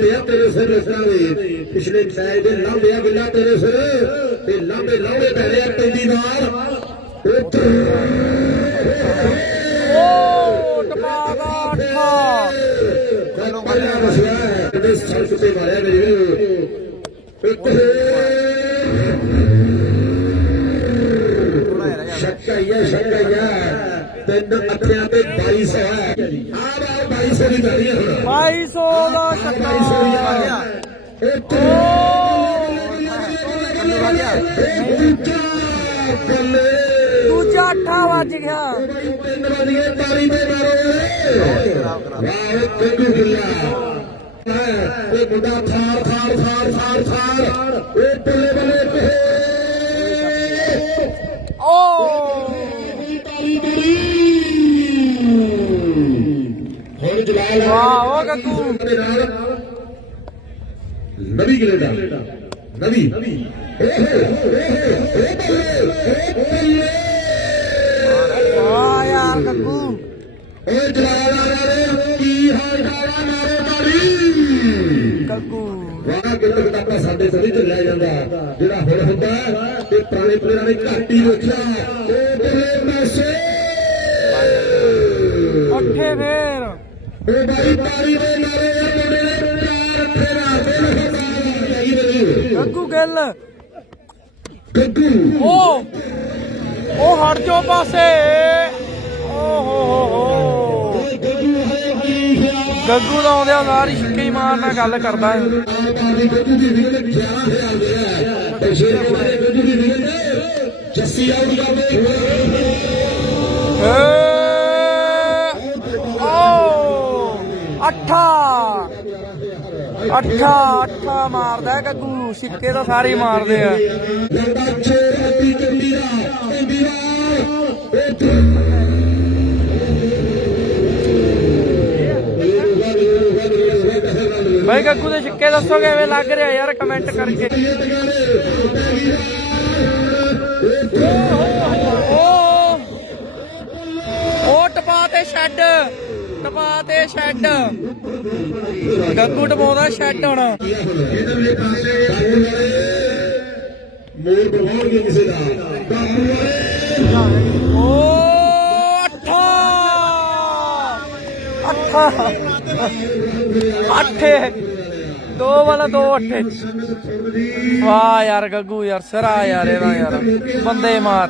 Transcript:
ਲਾਂਬੇ ਆ ਤੇਰੇ ਸਿਰ ਦੇ। ਪਿਛਲੇ ਮੈਚ ਦੇ ਲਾਂਬੇ ਆ ਗਿੱਲਾ ਤੇਰੇ ਸਿਰ। ਤੇ ਲਾਂਬੇ ਲਾਂਬੇ ਪੈਣੇ ਆ ਓ ਟਪਾਗਾ ਠਾ ਪਹਿਲਾ ਮਸਲਾ ਹੈ। ਤੇ ਸੜਕ ਤੇ ਮਾਰਿਆ ਮੇਰੇ। ਵੀਰੋ। ਇੱਕ ਸ਼ੱਕਾ ਹੀ ਹੈ ਸ਼ੱਕਾ ਹੀ ਹੈ ਤਿੰਨ ਅੱਖਿਆਂ ਤੇ 22 ਹੈ। ਆ ਵਾ 22 ਦੀ ਪੈਣੀ ਹੈ ਹੁਣ 2200 ਦਾ ਛੱਕਾ ਇੱਕ ਬੱਲੇ ਦੂਜਾ ਅੱਠਾ ਵੱਜ ਗਿਆ। ਤਿੰਨ ਵਜੇ ਤਾਰੀ ਤੇ ਮਾਰੋ ਵਾਹ ਕਿੰਨੂ ਗਿੱਲਾ ਇਹ ਮੁੰਡਾ ਥਾਰ ਥਾਰ ਥਾਰ ਥਾਰ ਥਾਰ। ਇਹ ਬੱਲੇ ਬੱਲੇ ਤੇ ਓ ਤਾਰੀ ਤਾਰੀ ਹੁਣ ਜਲਾਲ ਵਾਹ ਗੱਗੂ ਦੇ ਨਾਲ ਨਵੀ ਕੈਨੇਡਾ ਨਵੀ ਓਏ ਹੋਏ ਓਏ ਬੱਲੇ ਵਾਹ ਯਾਰ ਗੱਗੂ ਓਏ ਜਲਾਲ ਆ ਰਹੇ ਕੀ ਹਾਲ ਚਾਲ ਮਾਰੋ ਤਾੜੀ ਗੱਗੂ ਵਾਹ ਕਿੰਨੇ ਕਿਤਾਬਾਂ ਸਾਡੇ ਤੋਂ ਨਹੀਂ ਚੱਲਿਆ ਜਾਂਦਾ। ਜਿਹੜਾ ਹੁਣ ਹੁੰਦਾ ਤੇ ਪੁਰਾਣੇ ਪਲੇਅਰਾਂ ਨੇ ਘੱਟ ਵੇਖਿਆ। ਉਹ ਬੱਲੇ ਮੈਸੇ ਅੱਠੇ ਫੇਰ। ਉਹ ਬਾਈ ਤਾਰੀ ਦੇ ਨਾਰੇ ਆ ਮੁੰਡੇ ਨੇ ਚਾਰ ਫੇਰਾ ਦੇ ਲਗਾਤਾਰ ਚਾਹੀਦੇ ਗੱਗੂ ਗਿੱਲ। ਗੱਗੂ। ਓ ਓ ਹਟ ਜੋ ਪਾਸੇ। ਓ ਹੋ ਹੋ। ਹੋ ਗੱਗੂ ਦਾ ਆਉਂਦਿਆਂ ਨਾਲ ਹੀ ਛਿੱਕੇ ਹੀ ਮਾਰਨਾ ਗੱਲ ਕਰਦਾ ਹੈ। ਆਬਾਦੀ ਗੱਗੂ ਦੀ ਵਿਕਟ 11000 ਦੇ। ਹੈ ਤੇ ਸ਼ੇਰ ਮਾਰੇ ਗੱਗੂ ਦੀ ਵਿਕਟ ਜੱਸੀ ਆਊਟ ਕਰਦੇ ਅੱਠਾ ਅੱਠਾ ਮਾਰਦਾ ਹੈ ਗੱਗੂ ਸਿੱਕੇ ਤਾਂ ਸਾਰੇ ਹੀ ਮਾਰਦੇ ਆ ਲੰਡਾ ਗੱਗੂ ਦੇ ਸਿੱਕੇ ਦੱਸੋ ਕਿਵੇਂ ਲੱਗ ਰਿਹਾ ਯਾਰ ਕਮੈਂਟ ਕਰਕੇ ਓ ਓ ਟਪਾ ਤੇ ਸ਼ੈੱਡ ਟਪਾ ਤੇ ਸ਼ੈੱਡ। ਗੱਗੂ ਟਪਾਉਂਦਾ ਸ਼ੈੱਡ ਹੁਣ। ਮੋਰ ਬਵਾਉਣਗੇ ਕਿਸੇ ਦਾ। ਬਾਪੂ ਵਾਲੇ ਓ ਅੱਠਾ। ਅੱਠਾ। ਅੱਠੇ। ਦੋ ਵਾਲਾ ਦੋ ਅੱਠੇ। ਵਾਹ ਯਾਰ ਗੱਗੂ ਯਾਰ ਸਿਰਾ ਯਾਰ ਇਹਦਾ ਯਾਰ। ਬੰਦੇ ਮਾਰ।